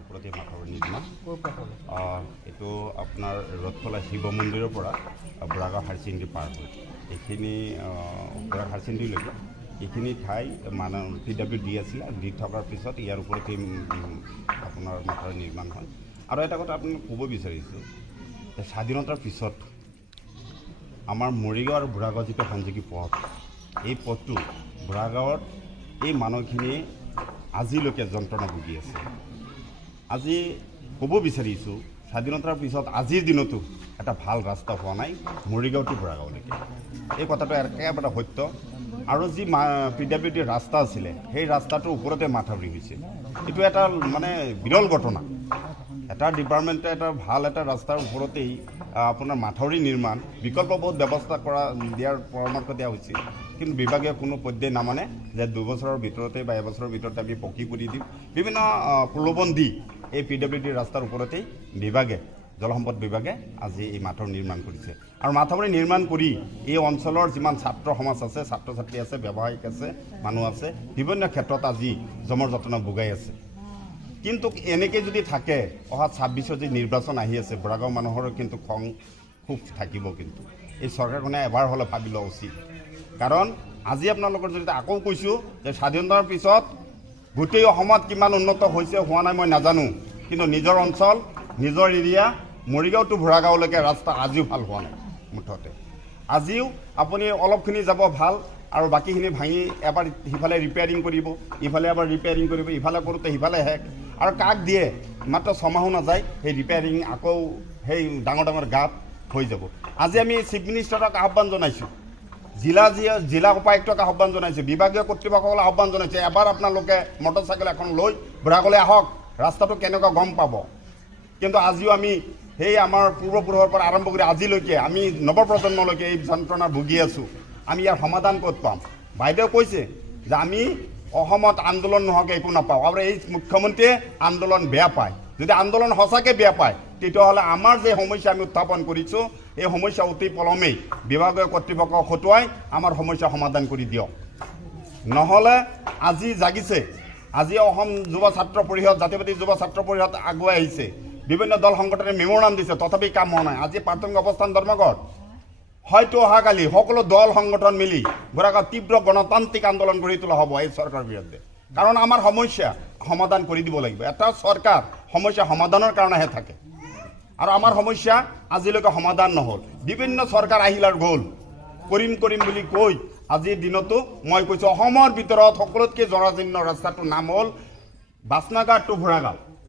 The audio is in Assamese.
ওপৰতে মাথাউৰি নিৰ্মাণ এইটো আপোনাৰ ৰথখোলা শিৱ মন্দিৰৰ পৰা বুঢ়াগাঁও হায়াৰ ছেকেণ্ডেৰী পাৰ হয় এইখিনি বুঢ়াগাঁও হায়াৰ ছেকেণ্ডেৰীলৈকে এইখিনি ঠাই মানে PWD আছিলে দি থকাৰ পিছত ইয়াৰ ওপৰতে আপোনাৰ মাথাউৰি নিৰ্মাণ হয় আৰু এটা কথা আপোনাক ক'ব বিচাৰিছোঁ যে স্বাধীনতাৰ পিছত আমাৰ মৰিগাঁও আৰু বুঢ়াগাঁও যিটো সংযোগী পথ এই পথটো বুঢ়াগাঁৱত এই মানুহখিনি আজিলৈকে যন্ত্ৰণা ভুগি আছে আজি ক'ব বিচাৰিছোঁ স্বাধীনতাৰ পিছত আজিৰ দিনতো এটা ভাল ৰাস্তা হোৱা নাই মৰিগাঁও টু বুঢ়াগাঁৱলৈকে এই কথাটো একেবাৰে সত্য আৰু যি PWD ৰাস্তা আছিলে সেই ৰাস্তাটোৰ ওপৰতে মাথাউৰি হৈছে এইটো এটা মানে বিৰল ঘটনা এটা ডিপাৰ্টমেণ্টে এটা ভাল এটা ৰাস্তাৰ ওপৰতেই আপোনাৰ মাথাউৰি নিৰ্মাণ বিকল্প বহুত ব্যৱস্থা দিয়াৰ পৰামৰ্শ দিয়া হৈছিল কিন্তু বিভাগে কোনো পৰ্যায় নামানে যে 2 বছৰৰ ভিতৰতে বা এবছৰৰ ভিতৰতে আমি পকী কৰি দিম বিভিন্ন প্ৰলোভন দি এই PWD ৰাস্তাৰ ওপৰতেই বিভাগে জলসম্পদ বিভাগে আজি এই মাথাউৰি নিৰ্মাণ কৰিছে আৰু মাথাউৰি নিৰ্মাণ কৰি এই অঞ্চলৰ যিমান ছাত্ৰ সমাজ আছে ছাত্ৰ ছাত্ৰী আছে ব্যৱসায়িক আছে মানুহ আছে বিভিন্ন ক্ষেত্ৰত আজি জমৰ যত্ন ভোগাই আছে কিন্তু এনেকৈ যদি থাকে অহা 26 যি নিৰ্বাচন আহি আছে বুঢ়াগাঁও মানুহৰ কিন্তু খং খুব থাকিব কিন্তু এই চৰকাৰখনে এবাৰ হ'লে ভাবি লোৱা উচিত কাৰণ আজি আপোনালোকৰ যদি আকৌ কৈছোঁ যে স্বাধীনতাৰ পিছত গোটেই অসমত কিমান উন্নত হৈছে হোৱা নাই মই নাজানো কিন্তু নিজৰ অঞ্চল নিজৰ এৰিয়া মৰিগাঁও টু বুঢ়াগাঁৱলৈকে ৰাস্তা আজিও ভাল হোৱা নাই মুঠতে আজিও আপুনি অলপখিনি যাব ভাল আৰু বাকীখিনি ভাঙি এবাৰ সিফালে ৰিপেয়াৰিং কৰিব ইফালে এবাৰ ৰিপেয়াৰিং কৰিব ইফালে কৰোঁতে সিফালে শেষ আৰু কাক দিয়ে মাত্ৰ 6 মাহো নাযায় সেই ৰিপেয়াৰিং আকৌ সেই ডাঙৰ ডাঙৰ গাঁত হৈ যাব আজি আমি চিফ মিনিষ্টাৰক আহ্বান জনাইছোঁ জিলা উপায়ুক্তক আহ্বান জনাইছোঁ বিভাগীয় কৰ্তৃপক্ষসকলক আহ্বান জনাইছোঁ এবাৰ আপোনালোকে মটৰচাইকেল এখন লৈ বুঢ়াগাঁৱলৈ আহক ৰাস্তাটো কেনেকুৱা গম পাব কিন্তু আজিও আমি সেই আমাৰ পূৰ্বপুৰুষৰ পৰা আৰম্ভ কৰি আজিলৈকে আমি নৱপ্ৰজন্মলৈকে এই যন্ত্ৰণা ভুগি আছোঁ আমি ইয়াৰ সমাধান ক'ত পাম বাইদেউ কৈছে যে আমি অসমত আন্দোলন নোহোৱাকৈ একো নাপাওঁ আৰু এই মুখ্যমন্ত্ৰীয়ে আন্দোলন বেয়া পায় যদি আন্দোলন সঁচাকৈ বেয়া পায় তেতিয়াহ'লে আমাৰ যে সমস্যা আমি উত্থাপন কৰিছোঁ এই সমস্যা অতি পলমেই বিভাগীয় কৰ্তৃপক্ষক হতুৱাই আমাৰ সমস্যা সমাধান কৰি দিয়ক নহ'লে আজি জাগিছে আজি অসম যুৱ ছাত্ৰ পৰিষদ জাতীয়বাদী যুৱ ছাত্ৰ পৰিষদ আগুৱাই আহিছে বিভিন্ন দল সংগঠনে মেমোৰাণ্ডাম দিছে তথাপি কাম হোৱা নাই আজি প্ৰাথমিক অৱস্থান ধৰ্মঘট হয়তো অহাকালি সকলো দল সংগঠন মিলি বুঢ়াগাঁৱত তীব্ৰ গণতান্ত্ৰিক আন্দোলন গঢ়ি তোলা হ'ব এই চৰকাৰৰ বিৰুদ্ধে কাৰণ আমাৰ সমস্যা সমাধান কৰি দিব লাগিব এটা চৰকাৰ সমস্যা সমাধানৰ কাৰণেহে থাকে আৰু আমাৰ সমস্যা আজিলৈকে সমাধান নহ'ল বিভিন্ন চৰকাৰ আহিল আৰু গ'ল কৰিম বুলি কৈ আজিৰ দিনতো মই কৈছোঁ অসমৰ ভিতৰত সকলোতকৈ জৰাজীৰ্ণ ৰাস্তাটোৰ নাম হ'ল বাচনাঘাট টু বুঢ়াগাঁও